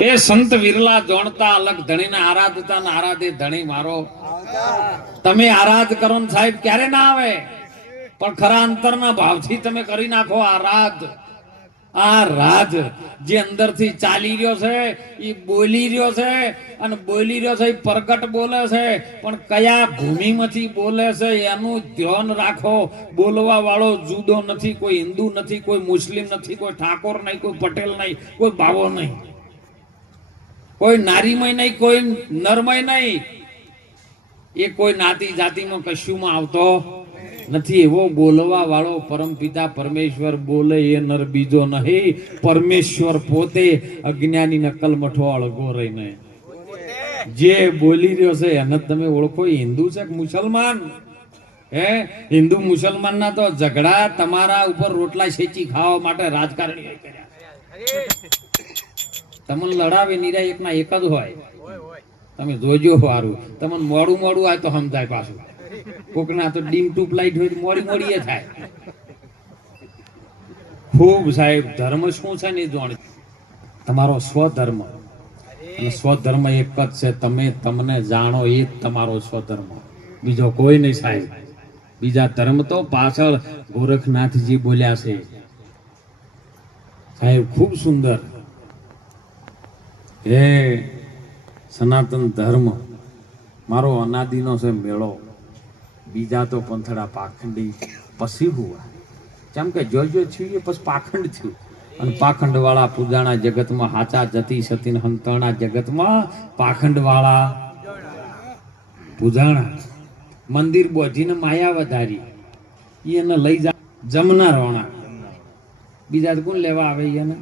એ સંત વિરલા જોણતા અલગ ધણીને આરાધતા ને આરાધે ધણી મારો. તમે આરાધ કરો ને સાહેબ, ક્યારે ના આવે? પણ ખરા અંતરના ભાવથી તમે કરી નાખો આરાધ. આ રાજ જે અંદરથી ચાલી રહ્યો છે એ બોલી રહ્યો છે, અને બોલી રહ્યો છે એ પ્રગટ બોલે છે. પણ કયા ભૂમિમાંથી બોલે છે, એનું ધ્યાન રાખો. બોલવા વાળો જુદો નથી, કોઈ હિન્દુ નથી, કોઈ મુસ્લિમ નથી, કોઈ ઠાકોર નહીં, કોઈ પટેલ નહીં, કોઈ બાવો નહીં. કોઈ નારીમય નહીં, કોઈ નરમય નહીં. એ કોઈ નાતી જાતિમાં કશુંમાં આવતો નથી. એવો બોલવા વાળો પરમપિતા પરમેશ્વર બોલે, એ નર બીજો નહીં. પરમેશ્વર પોતે અજ્ઞાની નકલ મઠો અળગો રહીને. જે બોલી રહ્યો છે, એને તમે ઓળખો. હિન્દુ છે કે મુસલમાન? હે? હિન્દુ મુસલમાન ના તો ઝઘડા તમારા ઉપર રોટલા શેચી ખાવા માટે રાજકારણી કર્યા તમને લડાવે, નિરાય એકના એક જ હોય. તમે જોજો સારું તમને મોડું મોડું આવે તો સમજાય પાછું. કોકના તો ડીમ ટૂપ લાઈટ હોય મોડી મોડી થાય. ખૂબ સાહેબ, ધર્મ શું છે ને જોણ. તમારો સ્વધર્મ. સ્વધર્મ એક જ છે. તમે તમને જાણો એ જ તમારો સ્વધર્મ. બીજો કોઈ નહીં સાહેબ. બીજા ધર્મ તો પાછળ ગોરખનાથજી બોલ્યા છે. સાહેબ, ખૂબ સુંદર. હે સનાતન ધર્મ, મારો અનાદિનો છે મેળો. બીજા તો પંથડા પાખંડી પછી હુવા. જેમ કે જો જો થયું એ પછી પાખંડ થયું. અને પાખંડવાળા પૂજાણા જગતમાં હાચા જતી સતી હંતાણા જગતમાં પાખંડવાળા પૂજાણા મંદિર બોધીને માયા વધારી. એને લઈ જા. જમના રોણા. બીજા કોણ લેવા આવે એને?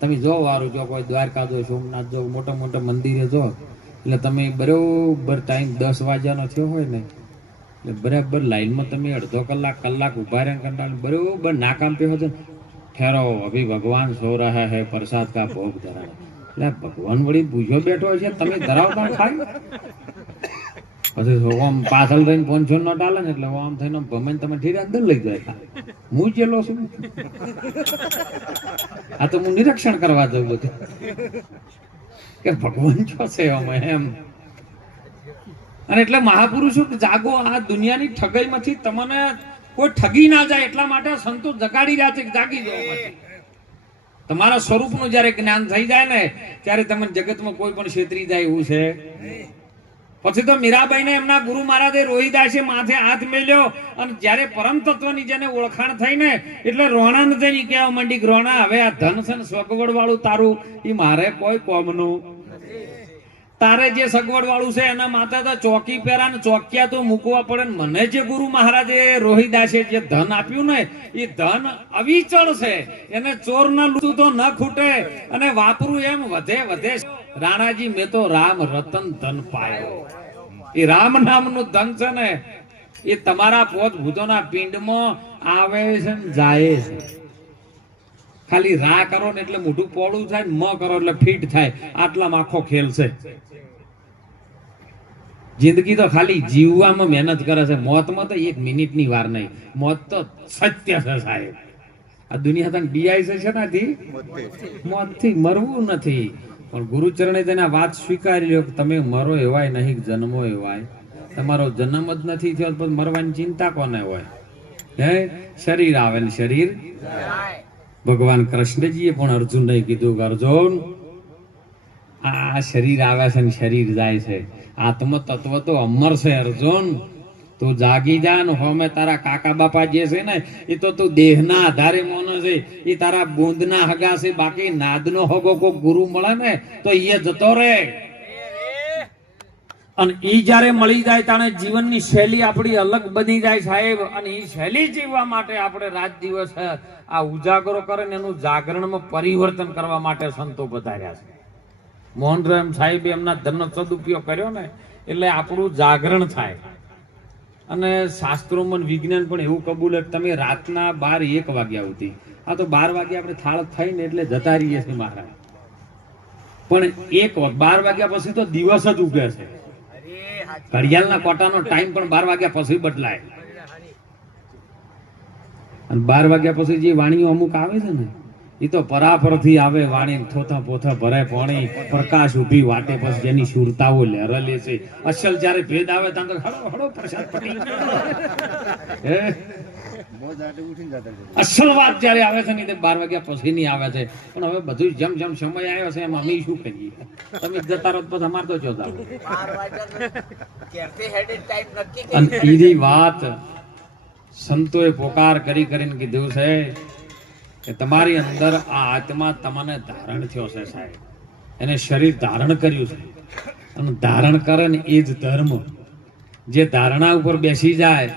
તમે જો વારું જો કોઈ દ્વારકા જો સોમનાથ જો મોટા મોટા મંદિરે જો, એટલે તમે બરોબર ટાઈમ દસ વાગ્યાનો થયો હોય ને, એટલે બરાબર લાઈનમાં તમે અડધો કલાક કલાક ઊભા રહ્યા કંટાળ બરોબર નાકામ પે હતો ઠેરો, અભી ભગવાન સો રહે હૈ, પ્રસાદ કા ભોગ ધરા એટલે ભગવાન વળી પૂછ્યો બેઠો છે, તમે ધરાવતા ખાય પછી આમ પાછળ રહીને પોંચો નો ડાલે ને એટલે આમ થઈને ભમે તમે ઠીરા અંદર લઈ જાય. હું ચેલો છું? આ તો હું નિરીક્ષણ કરવા જવું બધું. કે ભગવાન છો છે અમે એમ. અને એટલે મહાપુરુષો જાગો, આ દુનિયાની ઠગાઈમાંથી તમને કોઈ ઠગી ના જાય એટલા માટે સંતો જગાડી રહ્યા છે જાગી જવા. તમારા સ્વરૂપનું જ્યારે જ્ઞાન થઈ જાય ને, ત્યારે તમને જગતમાં કોઈ પણ છેતરી જાય એવું છે? પછી તો મીરાબાઈને એમના ગુરુ મહારાજે રોહિદાસે માથે હાથ મેલ્યો અને જ્યારે પરમ તત્વની જેને ઓળખાણ થઈ ને એટલે રોણાને જઈને કહેવા માંડી રોણા, હવે આ ધન સગવડ વાળું તારું એ મારે કોઈ કોમનું તારે જે સગવડ વાળું છે એના માતા તો ચોકી પહેરા ને ચોકિયા તો મૂકવા પડે ને મને જે ગુરુ મહારાજે રોહિદાસે જે ધન આપ્યું ને એ ધન અવિચળ છે. એને ચોર ના લૂટું તો ન ખૂટે અને વાપરું એમ વધે વધે રાણાજી મેં તો રામ રતન ધન પાયો. એ રામ નામનું ધન છે ને એ તમારા પોત ભૂતોના પિંડમાં આવે છે ને જાય છે. ખાલી રા કરો ને એટલે મોઢું પોળું થાય ને મ કરો એટલે ફિટ થાય. આટલામાં આખો ખેલ છે. જિંદગી તો ખાલી જીવવામાં મહેનત કરે છે. મોતમાં તો એક મિનિટની વાર નહીં. મોત તો સત્ય છે સાહેબ. આ દુનિયા તને બીઆઈ છે શેનાથી મોતથી મરવું નથી. પણ ગુરુચરણે તેના વાત સ્વીકારી લ્યો તમે મરો એવાય નહીં જન્મો એવાય. તમારો જન્મ જ નથી થયો મરવાની ચિંતા કોને હોય? હે? શરીર આવે ને શરીર? ભગવાન કૃષ્ણજીએ પણ અર્જુનને કીધું કે અર્જુન, આ શરીર આવે છે ને શરીર જાય છે. આત્મ તત્વ તો અમર છે અર્જુન. તું જાગી જા ને હોમે તારા કાકા બાપા જે છે ને, એ તો તું દેહના આધારે મોનો છે. એ તારા બુંદના હગા છે. બાકી નાદનો હગો કોઈ ગુરુ મળે ને, તો એ જતો રે અને એ જ્યારે મળી જાય તાણે જીવનની શૈલી આપણી અલગ બની જાય સાહેબ. અને એ શૈલી જીવવા માટે આપણે રાત દિવસ આ ઉજાગરો કરે ને એનું જાગરણમાં પરિવર્તન કરવા માટે સંતો પધાર્યા છે. મોહનરામ સાહેબે એમના ધનનો સદુપયોગ કર્યો ને, એટલે આપણું જાગરણ થાય. અને શાસ્ત્રોમાં વિજ્ઞાન પણ એવું કબૂલ તમે રાતના બાર એક વાગ્યા સુધી આ તો બાર વાગે આપણે થાળ થઈને એટલે જતા રહીએ છીએ મહારાજ. પણ એક બાર વાગ્યા પછી તો દિવસ જ ઉગે છે. ઘડિયાળના કોટાનો ટાઈમ પણ બાર વાગ્યા પછી બદલાય. અને બાર વાગ્યા પછી જે વાણીઓ અમુક આવે છે ને એ તો પરાપરથી આવે વાણી થોથા પોથા ભરે પાણી પ્રકાશ ઊભી વાટે પછી જેની સુરતાઓ લહેરલે છે અસલ જ્યારે ભેદ આવે ત્યાં તો હળો હળો પ્રસાદ અસલ વાત જ્યારે આવે છે ને બાર વાગ્યા પછી નહીં આવે છે. પણ હવે બધું જેમ જેમ સમય આવ્યો છે એમ અમે શું કરીએ? તમે જતા રહો પછી અમારે તો જોતા અને બીજી વાત સંતોએ પોકાર કરી કરીને કીધું છે કે તમારી અંદર આ આત્મા તમને ધારણ થયો છે સાહેબ. એને શરીર ધારણ કર્યું છે. અને ધારણ કરે ને એ જ ધર્મ. જે ધારણા ઉપર બેસી જાય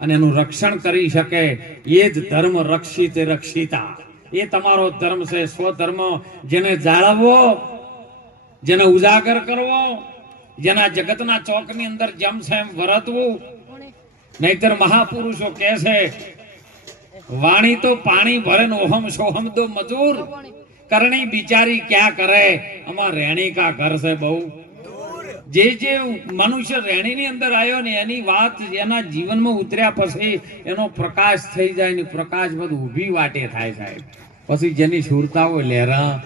અને એનું રક્ષણ કરી શકે એ જ ધર્મ રક્ષિત રક્ષિતા. એ તમારો ધર્મ છે સ્વધર્મ. જેને જાળવવો જેને ઉજાગર કરવો જેના જગતના ચોકની અંદર જેમ છે એમ વર્તવું નહીતર મહાપુરુષો કહે છે વાણી તો પાણી ભરે ઓહમ સોહમ તો મજૂર. કરણી બિચારી ક્યાં કરે? અમાર રેણી કા ઘર છે બહુ. જે જે મનુષ્ય રેણીની અંદર આવ્યો ને એની વાત એના જીવનમાં ઉતર્યા પછી એનો પ્રકાશ થઈ જાય ને પ્રકાશ બધું ઊભી વાટે થાય સાહેબ. પછી જેની સુરતા હોય લહેરા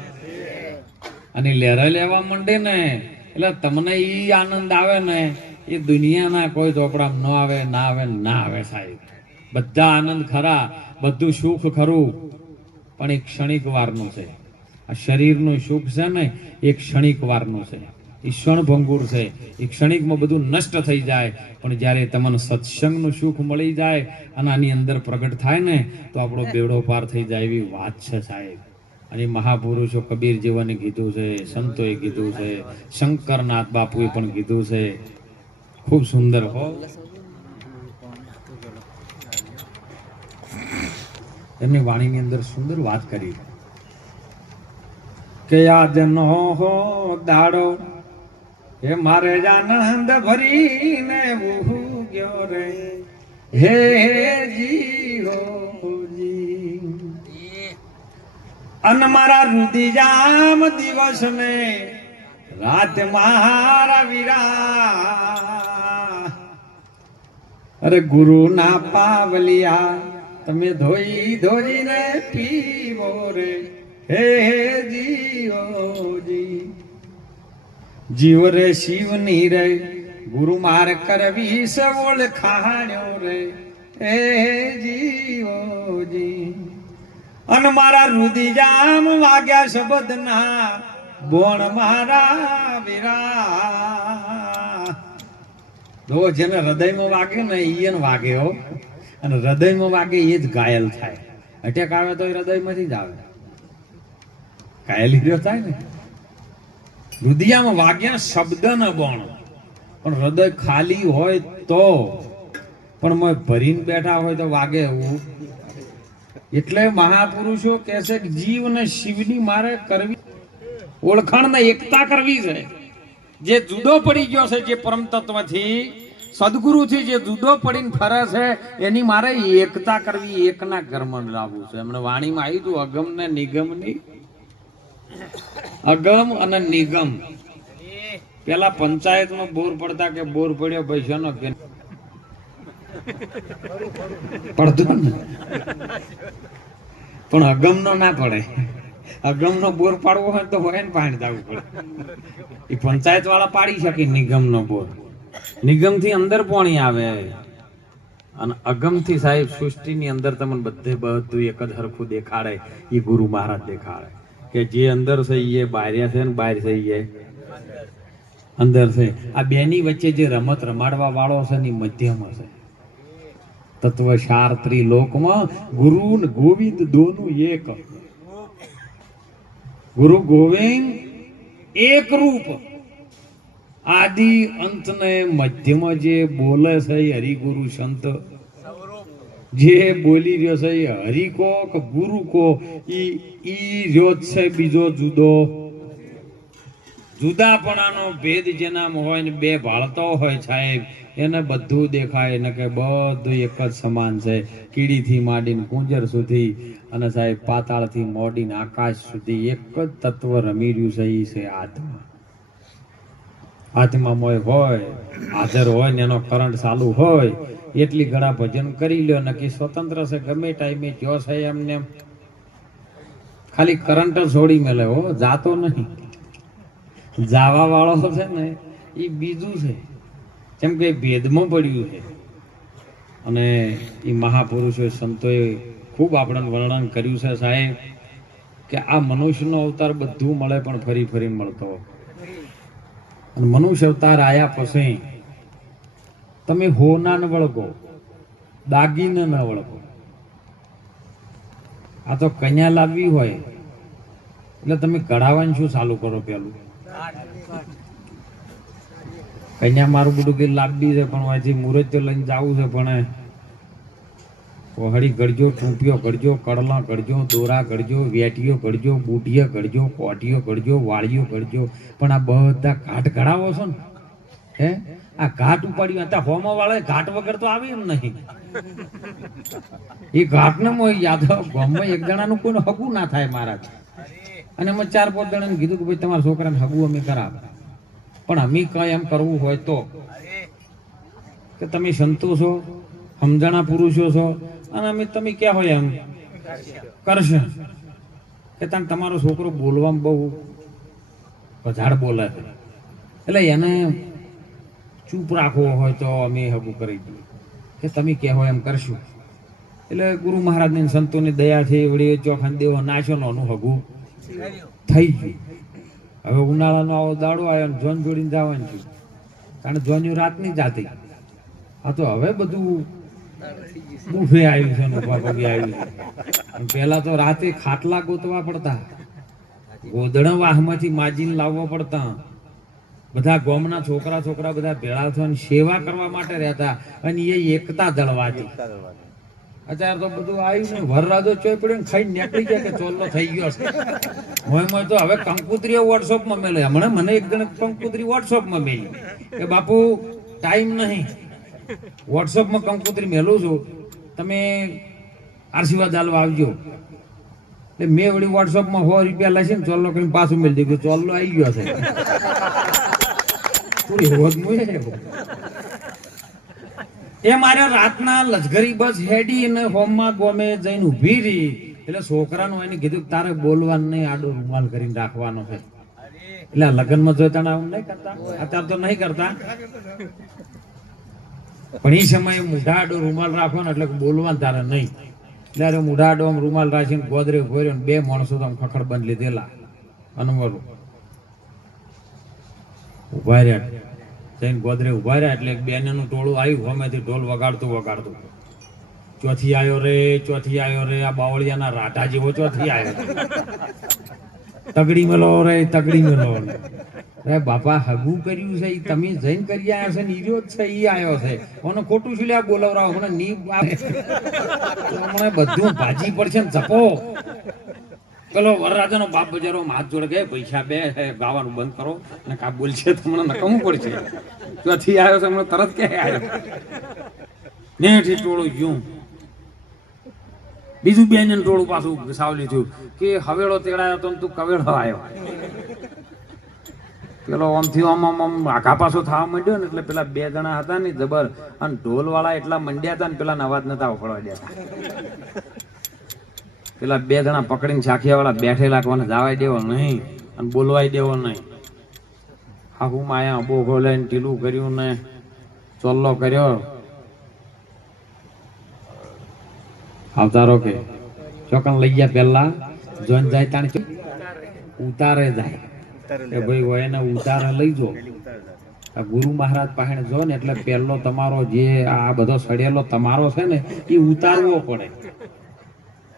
અને લહેરા લેવા માંડે ને, એટલે તમને ઈ આનંદ આવે ને, એ દુનિયાના કોઈ ચોપડામાં ન આવે, ના આવે ના આવે સાહેબ. બધા આનંદ ખરા, બધું સુખ ખરું. પણ એક ક્ષણિક વારનું છે. આ શરીરનું સુખ છે ને, એ ક્ષણિક વારનું છે. એ ક્ષણભંગુર છે. એ ક્ષણિકમાં બધું નષ્ટ થઈ જાય. પણ જ્યારે તમને સત્સંગનું સુખ મળી જાય, અને આની અંદર પ્રગટ થાય ને, તો આપણો બેડો પાર થઈ જાય એવી વાત છે સાહેબ. અને મહાપુરુષો કબીર જેવાને કીધું છે, સંતોએ કીધું છે, શંકરનાથ બાપુએ પણ કીધું છે. ખૂબ સુંદર હો. એમની વાણીની અંદર સુંદર વાત કરી કે આજનો હો દાડો, હે મારે આનંદ ભરીને ગયો રે. હે જીવો અન મારા રુદિજામ દિવસ ને રાત મારા વીરા અરે ગુરુ ના પાવલિયા તમે ધોઈ ધોઈને પીવો રે. હે જીઓજી જીવ રે શિવની રે, ગુરુ માર કરવી સવોળ ખાણ્યો રે. હે જીઓજી અન મારા રુદિજામ વાગ્યા શબ્દના, બોણ મારા વીરા ધો જેને હૃદયમાં વાગે ને ઈયન વાગે હો. અને હૃદયમાં વાગે એ જ ઘાયલ થાય. અટેક આવે તો હૃદયમાંથી જ આવે. ઘાયલ હીરો થાય ને. રુદિયામાં વાગ્યા શબ્દ ન બોણ. પણ હૃદય ખાલી હોય તો. પણ મેં ભરીને બેઠા હોય તો વાગે એવું. એટલે મહાપુરુષો કહે છે કે જીવ અને શિવની મારે કરવી. ઓળખાણ ને એકતા કરવી છે. જે જુદો પડી ગયો છે, જે પરમ તત્વથી સદગુરુથી જે જુદો પડીને ફરે છે, એની મારે એકતા કરવી, એકના ઘરમાં લાવવું છે. એમણે વાણીમાં આવ્યું હતું અગમ ને નિગમની અગમ અને નિગમ. પેલા પંચાયતમાં બોર પડતા કે બોર પડ્યો પૈસાનો કે પડતું ને. પણ અગમનો ના પડે. અગમનો બોર પાડવો હોય તો હોય ને પાણી દાવું પડે. એ પંચાયત વાળા પાડી શકે નિગમનો બોર. નિગમથી અંદર પાણી આવે. અને અગમથી સાહેબ સૃષ્ટિની અંદર તમને બધે બધું એક જ હરખું દેખાડે. એ ગુરુ મહારાજ દેખાડે. કે જે અંદર છે એ બહાર છે ને બહાર છે એ અંદર છે. આ બેની વચ્ચે જે રમત રમાડવા વાળો છે ને મધ્યમ હશે. તત્વ સાર ત્રિલોકમાં ગુરુ ને ગોવિંદ દોનું એક. ગુરુ ગોવિંદ એક રૂપ. આદિ અંત ને મધ્યમાં જે બોલે છે એ હરિગુરુ સંત, જે બોલી રહ્યો છે એ હરિ કો કે ગુરુ કો ઈ ઈ રહ્યો છે બીજો જુદો. જુદાપણાનો ભેદ જેનામાં હોય ને બે ભાળતો હોય સાહેબ, એને બધું દેખાય ને કે બધું એક જ સમાન છે. કીડીથી માંડીને કુંજર સુધી અને સાહેબ પાતાળથી મોડીને આકાશ સુધી એક જ તત્વ રમી રહ્યું છે એ છે આત્મા. આત્મામય હોય, હાજર હોય ને એનો કરંટ ચાલુ હોય, એટલી ઘણા ભજન કરી લ્યો. નક્કી સ્વતંત્ર છે, ગમે ટાઈમે જો છે એમને ખાલી કરંટ જ છોડી મેલે હો, જાતો નહીં. જાવા વાળો છે ને એ બીજું છે. જેમ કે ભેદમાં પડ્યું છે. અને એ મહાપુરુષોએ સંતોએ ખૂબ આપણને વર્ણન કર્યું છે સાહેબ, કે આ મનુષ્યનો અવતાર બધું મળે પણ ફરી ફરી મળતો. અને મનુષ્ય અવતાર આયા પછી તમે હોના ન વળગો, દાગીને ન વળગો. આ તો કન્યા લાવવી હોય, એટલે તમે કઢાવવાનું શું ચાલુ કરો પેલું? કન્યા મારું બધું કે લાવવી છે, પણ અહીંથી મુહૂર્ત લઈને જવું છે, પણ કોહળી ગળજો ટૂંપિયો ગળજો, કડલા ગળજો, દોરા ગળજો, વેટીઓ ગળજો, બુઢીઓ ગળજો કોટીઓ ગળજો, વાળીઓ ગળજો. પણ આ બધા ઘાટ ઘડાવો છો ને, હે? આ ઘાટ ઉપાડ્યું અત્યારે હોમો વાળા ઘાટ વગર તો આવે એમ નહીં. એ ઘાટ ને મોય યાદ ગામમાં એક જણાનું કોઈ હગું ના થાય મહારાજ. અને અમે ચાર પાંચ જણાને કીધું કે ભાઈ, તમારા છોકરાને હગું અમે કરાવ. પણ અમે કઈ એમ કરવું હોય તો? કે તમે સંતો છો સમજણા પુરુષો છો અને અમે તમે ક્યાં હોય એમ? કરશે. કે તને તમારો છોકરો બોલવામાં બહુ વધારે બોલે છે. એટલે એને ચૂપ રાખવો હોય તો અમે હગું કરી દઈએ. કે તમે કહેવો એમ કરશું. એટલે ગુરુ મહારાજની સંતોની દયાથી વળી ચોખાન દેવો નાશો નોનું હગું થઈ ગયું. હવે ઉનાળાનો આવો દાડો આવ્યો ને જોન જોડીને જવાનું થયું કારણ જોન્યું રાતની જાતી. હા તો હવે બધું બુફે આવ્યું છે તો રાતે ખાટલા ગોતવા પડતા. ગોદડા વાહમાંથી માજીને લાવવા પડતા. બધા ગોમના છોકરા છોકરા બધા ભેળા થઈને સેવા કરવા માટે રહેતા. અને એ એકતા જળવાતી અત્યારે તો બધું આવ્યું ને વરરાજો ચોય પડ્યો ને ખાઈ નીકળી ગયા કે ચોલ્લો થઈ ગયો છે. હોય હોય તો હવે કંકુત્રીઓ વોટ્સઅપમાં મેલે હમણાં મને એક જણ કંકુત્રી વોટ્સઅપમાં મેલી. કે બાપુ ટાઈમ નહીં. વોટ્સઅપમાં કંકોત્રી મેલું છું. તમે આશીર્વાદ હાલવા આવજો. એટલે મેં વળી વોટ્સઅપમાં સો રૂપિયા લઈશ ને ચોલ્લો કરીને પાછું મેળ દીધું. ચોલ્લો આવી ગયો છે. એ મારે રાતના લશ્કરી બસ હેડી અને હોમમાં ગોમે જઈને ઊભી રહી. એટલે છોકરાનું એને કીધું તારે બોલવાનું નહીં, આડો રૂમાલ કરીને રાખવાનો છે. એટલે આ લગ્નમાં જોતા આવું નહીં કરતા. અત્યારે તો નહીં કરતા. પણ એ સમયે મુઢાડો રૂમાલ રાખો ને એટલે બોલવાનું તારે નહીં. ત્યારે મુઢાડો આમ રૂમાલ રાખીને ગોદરે ભર્યો બે માણસો તો આમ ખખડ બંધ લીધેલા. અનવરું ઊભા રહ્યા. જઈને ગોદરે ઊભા રહ્યા એટલે બેનનું ટોળું આવ્યું ગમેથી ઢોલ વગાડતું વગાડતું. ચોથી આવ્યો રે, ચોથી આવ્યો રે, આ બાવળિયાના રાઢા જેવો ચોથી આવ્યો તગડી મેલો રે, તગડી મેલો રે. બાપા, હગું કર્યું છે તમે જઈને કરી આવ્યા છે ને જ છે, ઈ આવ્યો છે. મને ખોટું શું લ્યા બોલાવરાવ હમણાં ની હમણાં બધું ભાજી પડશે ને, જપો. પેલો વરરાજાનો બાપ બજારો હાથ જોડે ગયા પૈસા બે ગાવાનું બંધ કરો. અને કા બોલશે તો મને નકમું પડશે. ત્યાંથી આવ્યો છે, હમણાં તરત કે આવ્યો નેઠી ટોળું ગયું બીજું બેન ટોળું પાછું સાવલી થયું કે હવેળો તેડાયો તો તું કવેળો આવ્યો પેલો આમથી આમ આમ આમ, આઘા પાછો થવા માંડ્યો ને એટલે પેલા બે જણા હતા ને જબર, અને ઢોલ વાળા એટલા મંડ્યા હતા ને પેલા અવાજ નતા ઉખડવા દેતા. પેલા બે જણા પકડીને સાખિયા વાળા બેઠેલા કોને જવાય દેવો નહીં અને બોલવાય દેવો નહીં. આખું માયા બોઘો લઈને ટીલું કર્યું ને ચોલ્લો કર્યો. આવતારો કે ચોકન લઈ ગયા પેલા જોન જાય તાણ ઉતારે જાય. કે ભાઈ હોય એને ઉતારે લઈ જો. આ ગુરુ મહારાજ પાસે જો ને એટલે પહેલો તમારો જે આ બધો સડેલો તમારો છે ને એ ઉતારવો પડે.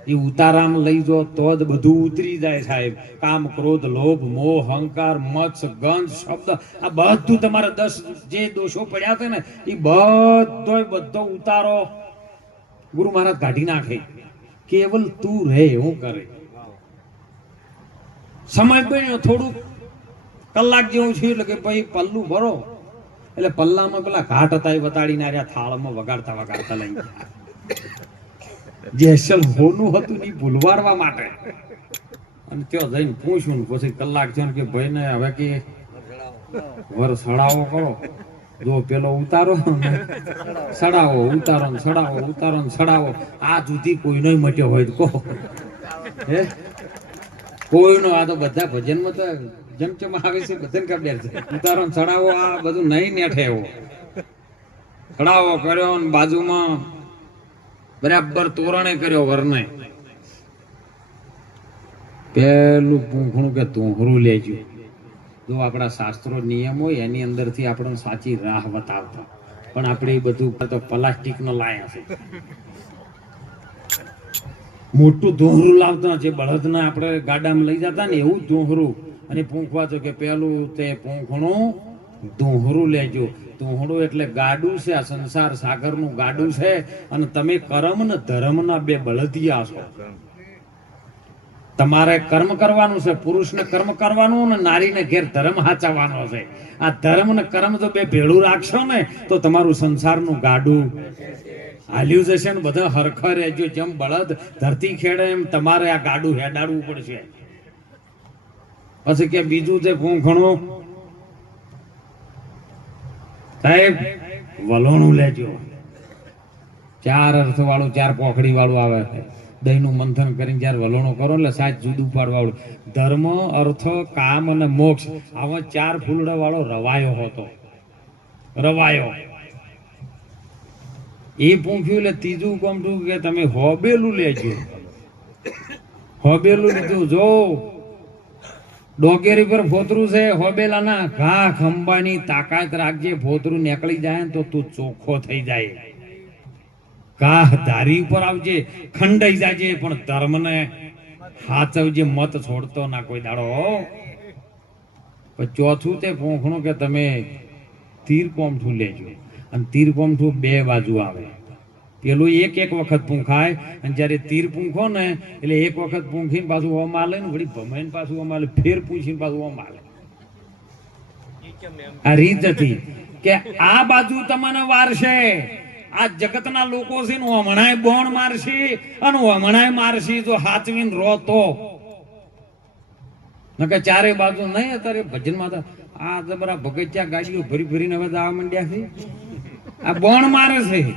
એ ઉતારામ લઈ જો તો જ બધું ઉતરી જાય સાહેબ. કામ ક્રોધ લોભ મોહ અહંકાર મત્સ ગંધ શબ્દ આ બધું તમારે દસ જે દોષો પડ્યા છે ને એ બધો બધો ઉતારો ગુરુ મહારાજ કાઢી નાખે કેવલ તું રહે હું કરે. સમય બન્યો થોડુંક કલાક જેવું છે, એટલે કે ભાઈ પલ્લું ભરો. એટલે પલ્લામાં પેલા ઘાટ હતા એ વતાડીને આર્યા થાળમાં વગાડતા વગાડતા લઈ ગયા. જે અસલ હોનું હતું ને ભૂલવારવા માટે. અને ત્યાં જઈને પૂછ્યું પછી કલાક થયો કે ભાઈ ને હવે કે વર સડાવો કરો. જો પેલો ઉતારો સડાવો, ઉતારો ને, સડાવો, ઉતારો ને, સડાવો. આ સુધી કોઈ નહીં મટ્યો હોય તો કહો. હે? કોઈનો આ તો બધા ભજનમાં તો જેમ જેમ આવે છે ભજન ખબર છે. ઉતારો ને ચડાવો આ બધું નહીં નેઠે એવો. ચડાવો કર્યો ને બાજુમાં બરાબર તોરણે કર્યો વરને. પેલું પૂંખણું કે તું હરું લેજો. જો આપણા શાસ્ત્રો નિયમ હોય, એની અંદરથી આપણને સાચી રાહ બતાવતા. પણ આપણે એ બધું તો પ્લાસ્ટિક નો લાયા છે મોટું દોહરું લાવતા જે બળદને આપણે ગાડામાં લઈ જતા ને, એવું દોહરું અને પૂંખવા તો કે પેલું તે પૂંખણું દોહરું લેજો. દોહડું એટલે ગાડું છે, આ સંસાર સાગરનું ગાડું છે. અને તમે કર્મ ને ધર્મના બે બળદિયા છો. તમારે કર્મ કરવાનું છે, પુરુષને કર્મ કરવાનું ને નારીને ઘેર ધર્મ હાચવવાનો છે. આ ધર્મ ને કર્મ તો બે ભેળું રાખશો ને, તો તમારું સંસારનું ગાડું હાલ્યું જશે ને બધા હરખા રહેજો, જેમ બળદ ધરતી ખેડે એમ તમારે આ ગાડું હેડાડવું પડશે. પછી કે બીજું તે ઘણું? સાહેબ, વલોણું લેજો. ચાર અર્થ વાળું ચાર પોખડી વાળું આવે છે. દહીંનું મંથન કરીને જ્યારે વલોણો કરો એટલે સાચ જુદું પાડવાળું ધર્મ, અર્થ, કામ અને મોક્ષ, આવા ચાર ફૂલડાવાળો રવાયો હતો. રવાયો. એ પૂંખ્યું એટલે ત્રીજું કોમ થયું કે તમે હોબેલું લેજો. હોબેલું લીધું, જો. ડોકેરી પર ફોતરું છે, હોબેલાના ઘા ખંભાની તાકાત રાખજે, ફોતરું નીકળી જાય તો તું ચોખ્ખો થઈ જાય. કાહ ધારી ઉપર આવજે, ખંડાઈ જાજે, પણ ધર્મને હાચવજે, મત છોડતો ના કોઈ દાડો. ચોથું તે પોંખણું કે તમે તીર કોમઠું લેજો. અને તીર બે બાજુ આવે. પેલું એક એક વખત પૂંખાય અને જ્યારે તીર પૂંખો ને, એટલે એક વખત પૂંખીને પાછું ઓમ આલે ને, વળી ભમાઈને પાછું ઓમ આલે, ફેર પૂછીને પાછું ઓમ આલે. આ રીત હતી કે આ બાજુ તમને વારશે. આ જગતના લોકો છે ને હમણાંય બોણ મારશી અને હમણાંય મારશી જો હાચવીને રો તો. નકર ચારે બાજુ નહીં અત્યારે ભજનમાં તો આ જબરા ભગતિયા ગાડીઓ ભરી ભરીને હવે દાવા માંડ્યા છે. આ બોણ મારે છે.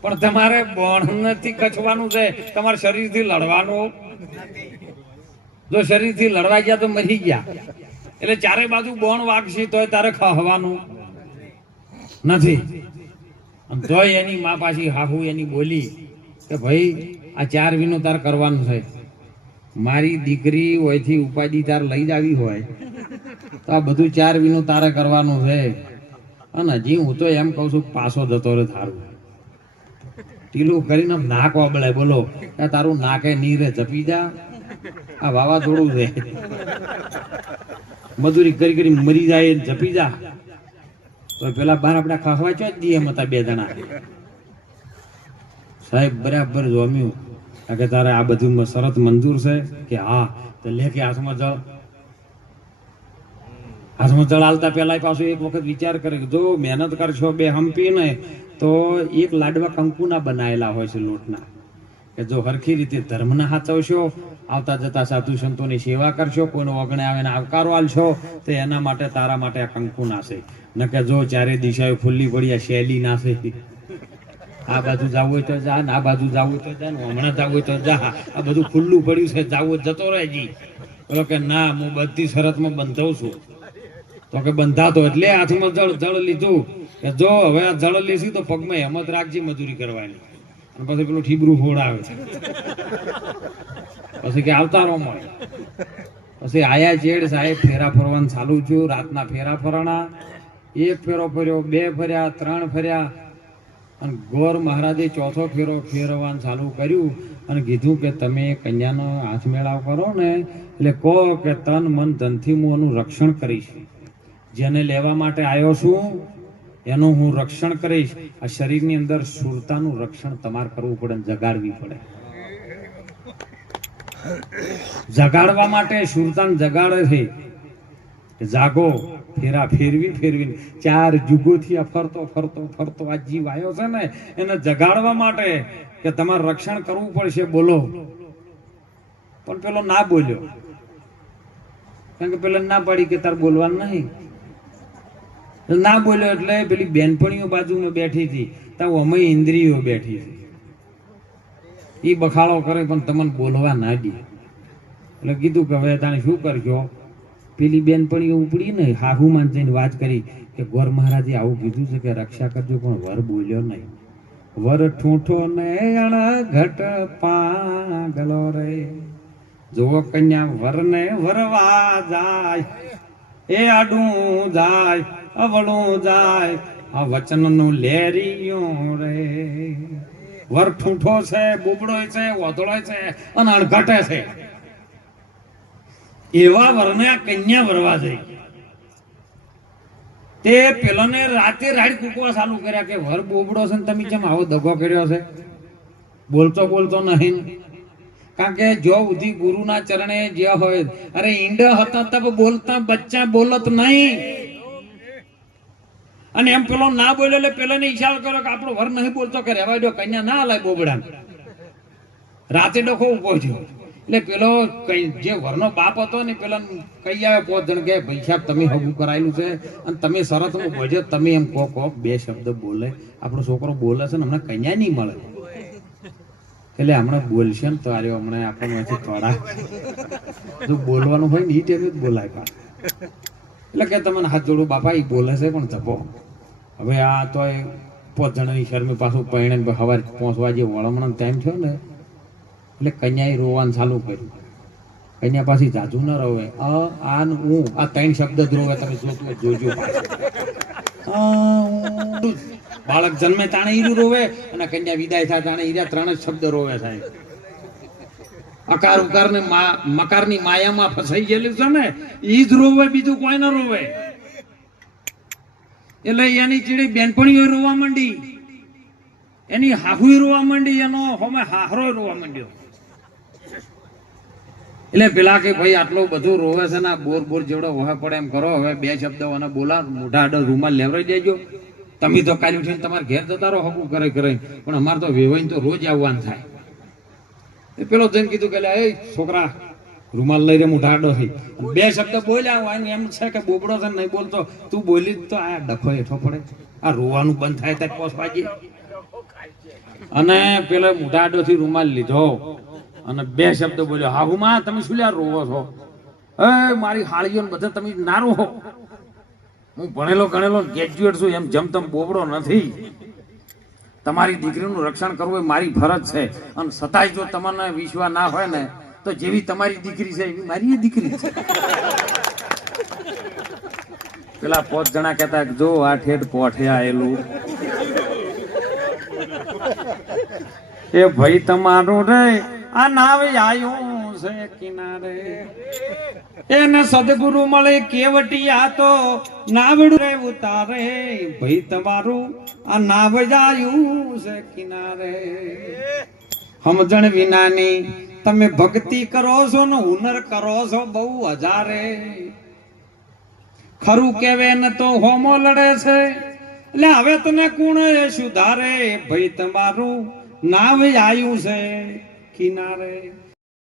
પણ તમારે બોણ નથી કચવાનું છે. તમારે શરીરથી લડવાનું. જો શરીરથી લડવા ગયા તો મરી ગયા. એટલે ચારે બાજુ બોણ વાગશે તોય તારે ખાવાનું નથી. તોય એની મા પાછી હાહુ એની બોલી કે ભાઈ, આ ચાર વિનો તાર કરવાનું છે. મારી દીકરી હોયથી ઉપાધિ તાર લઈ જ આવી હોય, તો આ બધું ચાર વિનો તારે કરવાનું છે. અને હજી હું તો એમ કહું છું, પાછો જતો રહે તારું ટીલું કરીને આમ નાક વાબળે બોલો કે તારું નાકે નીરે જપી જા. આ વાવાઝોડું છે. મજૂરી કરી કરી મરી જાય જપી જા. તો પેલા બાર આપણા ખાવા ચો દીએ એમ બે જણા. સાહેબ, બરાબર જોમ્યું. કે તારે આ બધું શરત મંજૂર છે કે હા, તો લે કે હાથમાં જળ. હાથમાં જળ હાલતા પહેલા પાછું એક વખત વિચાર કરે કે જો મહેનત કરશો બે હંપી ને તો એક લાડવા કંકુના બનાયેલા હોય છે લોટના. કે જો હરખી રીતે ધર્મને સાચવશો આવતા જતા સાધુ સંતોની સેવા કરશો, કોઈનો ઓગણે આવીને આવકારો આલશો, તો એના માટે, તારા માટે આ કંકુના નાશે ન કે જો ચારે દિશાએ ખુલ્લી પડી આ શૈલી નાસે આ બાજુ જવું હોય તો જા આ બાજુ જવું હોય તો જા ને, હમણાં જવું તો જા. આ બધું ખુલ્લું પડ્યું છે, જવું જતો રહેજી. બોલો કે, ના, હું બધી શરતમાં બંધાવું છું. તો કે, બંધાતો એટલે હાથમાં જળ જળ લીધું. કે, જો, હવે આ જળ લીધી તો પગમાં હેમત રાખજે મજૂરી કરવાની. અને પછી પેલું ઠીબરું ફોડાવે છે. પછી કે, આવતા રહો મળે પછી, આયા ચેડ સાહેબ, ફેરા ફરવાનું ચાલુ છું રાતના ફેરા ફરણા. એક ફેરો ફર્યો, બે ફર્યા, ત્રણ ફર્યા અને ગોર મહારાજે ચોથો ફેરો ફેરવવાનું ચાલુ કર્યું અને કીધું કે તમે કન્યાનો હાથ મેળાવ કરો ને, એટલે કહો કે તન મન ધનથી હું એનું રક્ષણ કરીશ. જેને લેવા માટે આવ્યો છું, એનું હું રક્ષણ કરીશ. આ શરીરની અંદર સુરતાનું રક્ષણ તમારે કરવું પડે જગાડવી પડે. જગાડવા માટે સુરતાન જગાડે છે. જાગો, ફેરા ફેરવી ફેરવી ચાર જુગોથી આ ફરતો ફરતો ફરતો આ જીવ આવ્યો છે ને, એને જગાડવા માટે કે તમારે રક્ષણ કરવું પડશે, બોલો. પણ પેલો ના બોલ્યો. કારણ કે પેલા ના પાડી કે તાર બોલવાનું નહીં. ના બોલ્યો એટલે પેલી બેનપણીઓ બાજુમાં બેઠી હતી. ત્યાં અમે ઇન્દ્રિયો બેઠી હતી. એ બખાડો કરે પણ તમને બોલવા ના દે. એટલે કીધું કે હવે તાણે શું કરજો? પેલી બેન પણ એ ઉપડી ને હાહુ માન જઈને વાત કરી કે, ગોર મહારાજે, આવું કીધું છે કે રક્ષા કરજો, પણ વર બોલ્યો નહીં. વર ઠૂઠો ને અણઘટ પાગલો રે. જો કન્યા, વરને વરવા જાય, એ આડું જાય, અવળું જાય, આ વચનનું લેરિયું રે. વર ઠૂઠો છે બુબડો છે વધળો છે અને અણઘટે છે. એવા વરને આ કન્યા વરવા જઈ તે પેલાને રાતે રાડ કૂકવા ચાલુ કર્યા કે, વર બોબડો છે ને તમે કેમ આવો દગો કર્યો છે? બોલતો બોલતો નહીં. કારણ કે જો ઉધી ગુરુના ચરણે જે હોય, અરે ઈંડ હતા તબ બોલતા બચ્ચા બોલત નહીં. અને એમ પેલો ના બોલ્યો એટલે પેલાને ઈશારો કર્યો કે, આપણો વર નહીં બોલતો કરે હવે જો કન્યા ના લાય બોબડા રાતે ડખો ઊભો થયો. એટલે પેલો જે વરનો બાપ હતો ને પેલા કઈ આવે પોત જણ કે, ભાઈ સાહેબ, તમે હગું કરાયેલું છે અને તમે શરતમાં ભજો તમે એમ કહો કહો, બે શબ્દ બોલે. આપણો છોકરો બોલે છે ને, હમણાં કન્યા નહીં મળે. એટલે હમણાં બોલશે ને, તો હમણાં આપણને થોડા. જો બોલવાનું હોય ને એ ટાઈમે જ બોલાય પા એટલે કે તમને હાથ જોડો, બાપા એ બોલે છે પણ જપો. હવે આ તો પોત જણાની શરમી પાછું પૈણે સવારે પહોંચવા જે વળમણ ટાઈમ થયો ને એટલે કન્યાએ રોવાનું ચાલુ કર્યું. કન્યા પાછી જાજુ ન રોવે. અ આ ને હું આ ત્રણ શબ્દ જ રોવે, તમે જોતું જોજો. બાળક જન્મે તાણે ઈરું રોવે અને કન્યા વિદાય થાય તાણે ઈરા ત્રણ જ શબ્દ રોવે સાહેબ. અકાર ઉકાર ને મકારની માયામાં ફસાઈ ગયેલું છે ને, ઈ જ રોવે, બીજું કોઈ ન રોવે. એટલે એની ચીડી બેનપણીઓ રોવા માંડી. એની હાહુ રોવા માંડી, એનો હોમે હાહરો રોવા માંડ્યો. એટલે પેલા કે ભાઈ આટલું બધું રોવે છે ને બોર બોર જેવડો વહે પડે એમ કરો, હવે બે શબ્દો અને બોલા, મોઢા આડો રૂમાલ લેવરાઈ દેજો. તમે તો કાલે ઉઠીને તમારે ઘેર જતા રહો હકું કરે કરે. પણ અમારે તો વેવાઈને તો રોજ આવવાનું થાય. એ પેલો જઈને કીધું કે એ છોકરા, રૂમાલ લઈને મોઢા આડો થઈ બે શબ્દ બોલ્યા હોય એમ છે કે બોબડો છે નહીં બોલતો. તું બોલી તો, આ ડખો હેઠો પડે. આ રોવાનું બંધ થાય ત્યાં પોસ વાગી અને પેલો મોઢા આડો થી રૂમાલ લીધો. અને બે શબ્દ બોલ્યો, હાહુમાં તમે શું લ્યા રોવો છો? એ, મારી હાળીઓ બધા તમે ના રોહો હું ભણેલો ગણેલો ગ્રેજ્યુએટ છું, એમ જમતમ તેમ બોબડો નથી. તમારી દીકરીનું રક્ષણ કરવું એ મારી ફરજ છે. અને છતાંય જો તમને વિશ્વાસ ના હોય ને, તો જેવી તમારી દીકરી છે, એવી મારી દીકરી છે. પેલા પોત જણા કહેતા, જો આ ઠેઠ પોઠે આવેલું એ ભાઈ, તમારું રે. આ નાવ આયું છે કિનારે. એને સદગુરુ મળે આ તો નાવડું રે ઉતારે. ભાઈ તમારું આ નાવ જાયું છે કિનારે. સમજણ વિનાની તમે ભક્તિ કરો છો ને હુનર કરો છો બહુ હજારે. ખરું કેવે ને તો હોમો લડે છે. એટલે હવે તને કુણ સુધારે? ભાઈ તમારું નાવ આયું છે. કિનારે